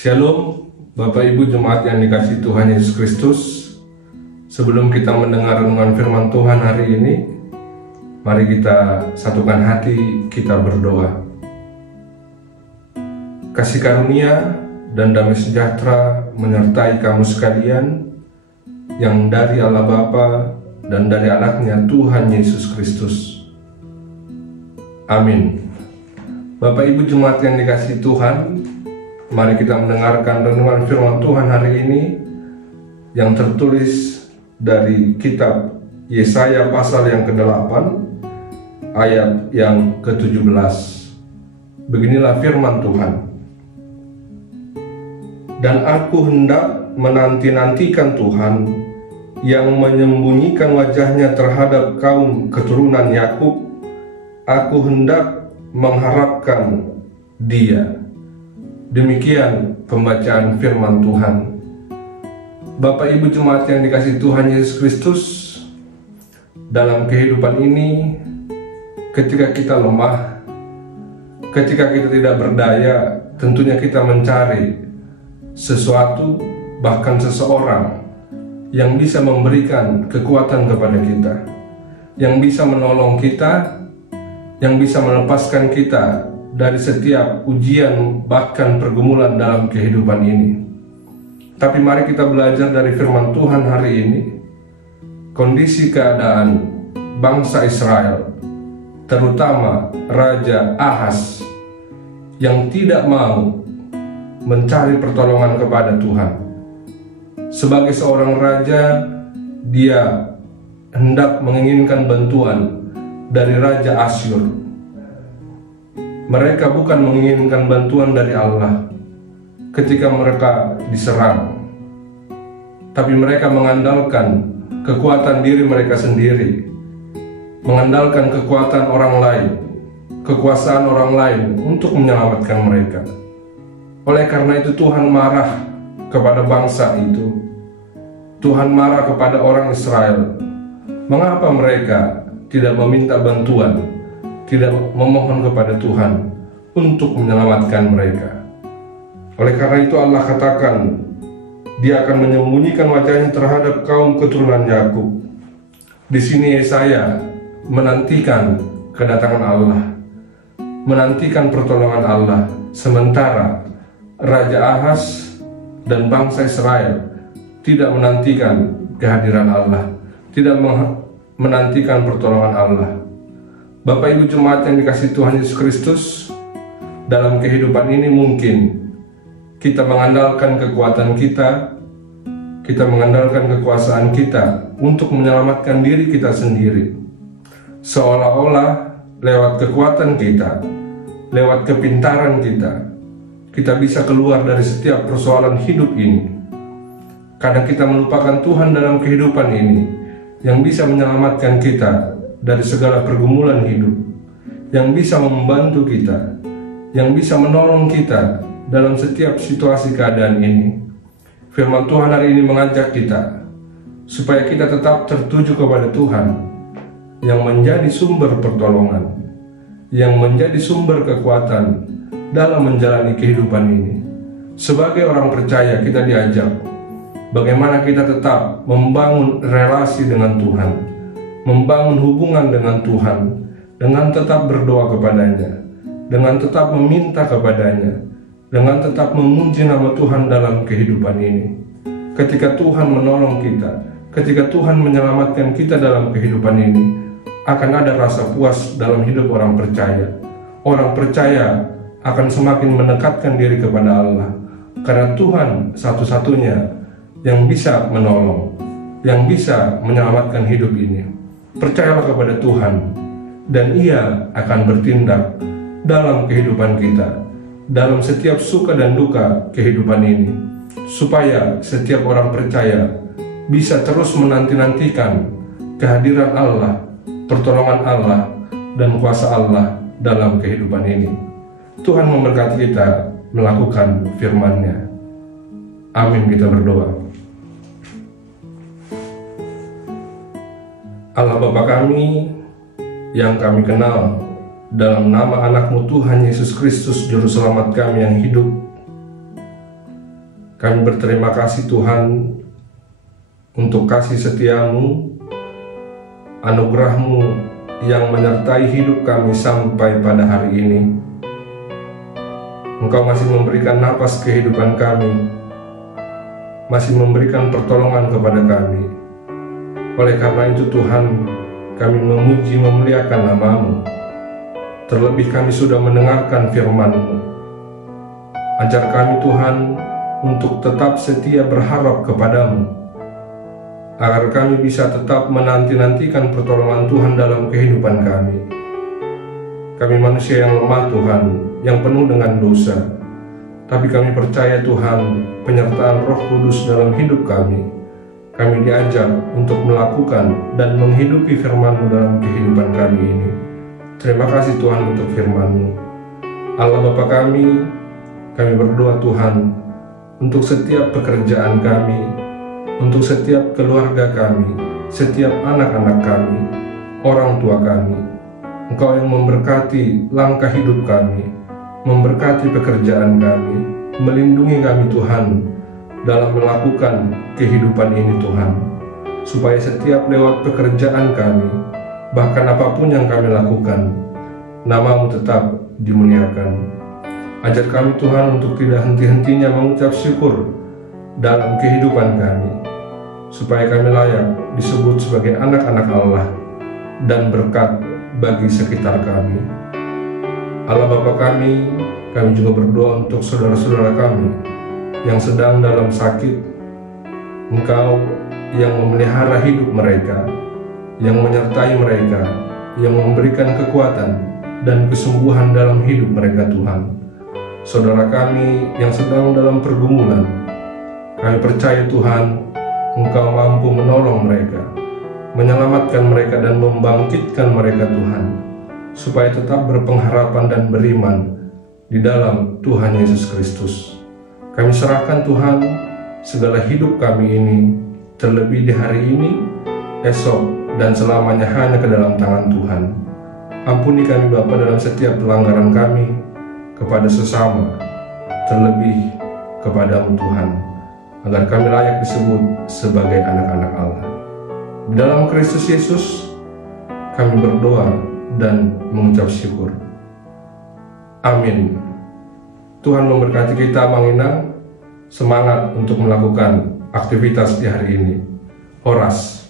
Shalom, Bapak Ibu Jemaat yang dikasihi Tuhan Yesus Kristus. Sebelum kita mendengar renungan firman Tuhan hari ini, mari kita satukan hati, kita berdoa. Kasih karunia dan damai sejahtera menyertai kamu sekalian yang dari Allah Bapa dan dari anaknya Tuhan Yesus Kristus. Amin. Bapak Ibu Jemaat yang dikasihi Tuhan, mari kita mendengarkan renungan firman Tuhan hari ini yang tertulis dari kitab Yesaya pasal yang ke-8 ayat yang ke-17. Beginilah firman Tuhan. Dan aku hendak menanti-nantikan Tuhan yang menyembunyikan wajahnya terhadap kaum keturunan Yakub. Aku hendak mengharapkan Dia. Demikian pembacaan firman Tuhan. Bapak Ibu Jemaat yang dikasihi Tuhan Yesus Kristus, dalam kehidupan ini, ketika kita lemah, ketika kita tidak berdaya, tentunya kita mencari sesuatu, bahkan seseorang yang bisa memberikan kekuatan kepada kita, yang bisa menolong kita, yang bisa melepaskan kita dari setiap ujian bahkan pergumulan dalam kehidupan ini. Tapi mari kita belajar dari firman Tuhan hari ini, kondisi keadaan bangsa Israel, terutama Raja Ahaz yang tidak mau mencari pertolongan kepada Tuhan. Sebagai seorang raja, dia hendak menginginkan bantuan dari Raja Asyur. Mereka bukan menginginkan bantuan dari Allah ketika mereka diserang, tapi mereka mengandalkan kekuatan diri mereka sendiri, mengandalkan kekuatan orang lain, kekuasaan orang lain untuk menyelamatkan mereka. Oleh karena itu Tuhan marah kepada bangsa itu. Tuhan marah kepada orang Israel. Mengapa mereka tidak meminta bantuan, tidak memohon kepada Tuhan untuk menyelamatkan mereka? Oleh karena itu Allah katakan, Dia akan menyembunyikan wajahnya terhadap kaum keturunan Yakub. Di sini Yesaya menantikan kedatangan Allah, menantikan pertolongan Allah, sementara Raja Ahaz dan bangsa Israel tidak menantikan kehadiran Allah, tidak menantikan pertolongan Allah. Bapak Ibu Jemaat yang dikasihi Tuhan Yesus Kristus, dalam kehidupan ini mungkin kita mengandalkan kekuatan kita mengandalkan kekuasaan kita untuk menyelamatkan diri kita sendiri. Seolah-olah lewat kekuatan kita, lewat kepintaran kita bisa keluar dari setiap persoalan hidup ini. Kadang kita melupakan Tuhan dalam kehidupan ini yang bisa menyelamatkan kita dari segala pergumulan hidup, yang bisa membantu kita, yang bisa menolong kita dalam setiap situasi keadaan ini. Firman Tuhan hari ini mengajak kita supaya kita tetap tertuju kepada Tuhan yang menjadi sumber pertolongan, yang menjadi sumber kekuatan dalam menjalani kehidupan ini. Sebagai orang percaya, kita diajak bagaimana kita tetap membangun relasi dengan Tuhan, membangun hubungan dengan Tuhan, dengan tetap berdoa kepadanya, dengan tetap meminta kepadanya, dengan tetap memuji nama Tuhan dalam kehidupan ini. Ketika Tuhan menolong kita, ketika Tuhan menyelamatkan kita dalam kehidupan ini, akan ada rasa puas dalam hidup orang percaya. Orang percaya akan semakin mendekatkan diri kepada Allah, karena Tuhan satu-satunya yang bisa menolong, yang bisa menyelamatkan hidup ini. Percayalah kepada Tuhan, dan Ia akan bertindak dalam kehidupan kita, dalam setiap suka dan duka kehidupan ini, supaya setiap orang percaya bisa terus menanti-nantikan kehadiran Allah, pertolongan Allah, dan kuasa Allah dalam kehidupan ini. Tuhan memberkati kita melakukan firman-Nya. Amin, kita berdoa. Allah Bapa kami yang kami kenal, dalam nama anak-Mu Tuhan Yesus Kristus Juru Selamat kami yang hidup, Kami berterima kasih Tuhan untuk kasih setia-Mu, anugerah-Mu yang menyertai hidup kami sampai pada hari ini. Engkau masih memberikan napas kehidupan kami, masih memberikan pertolongan kepada kami. Oleh karena itu Tuhan, kami memuji memuliakan nama-Mu. Terlebih kami sudah mendengarkan firman-Mu. Ajar kami Tuhan untuk tetap setia berharap kepada-Mu, agar kami bisa tetap menanti-nantikan pertolongan Tuhan dalam kehidupan kami. Kami manusia yang lemah Tuhan, yang penuh dengan dosa, tapi kami percaya Tuhan, penyertaan Roh Kudus dalam hidup kami. Kami diajar untuk melakukan dan menghidupi firman-Mu dalam kehidupan kami ini. Terima kasih Tuhan untuk firman-Mu. Allah Bapa kami berdoa Tuhan untuk setiap pekerjaan kami, untuk setiap keluarga kami, setiap anak-anak kami, orang tua kami. Engkau yang memberkati langkah hidup kami, memberkati pekerjaan kami, melindungi kami Tuhan dalam melakukan kehidupan ini Tuhan, supaya setiap lewat pekerjaan kami, bahkan apapun yang kami lakukan, nama-Mu tetap dimuliakan. Ajar kami Tuhan untuk tidak henti-hentinya mengucap syukur dalam kehidupan kami, supaya kami layak disebut sebagai anak-anak Allah dan berkat bagi sekitar kami. Allah Bapa kami juga berdoa untuk saudara-saudara kami yang sedang dalam sakit. Engkau yang memelihara hidup mereka, yang menyertai mereka, yang memberikan kekuatan dan kesembuhan dalam hidup mereka Tuhan. Saudara kami yang sedang dalam pergumulan, kami percaya Tuhan, Engkau mampu menolong mereka, menyelamatkan mereka dan membangkitkan mereka Tuhan, supaya tetap berpengharapan dan beriman di dalam Tuhan Yesus Kristus. Kami serahkan Tuhan segala hidup kami ini, terlebih di hari ini, esok, dan selamanya hanya ke dalam tangan Tuhan. Ampuni kami Bapa dalam setiap pelanggaran kami kepada sesama, terlebih kepada-Mu Tuhan, agar kami layak disebut sebagai anak-anak Allah. Di dalam Kristus Yesus kami berdoa dan mengucap syukur. Amin. Tuhan memberkati kita menginang semangat untuk melakukan aktivitas di hari ini. Horas.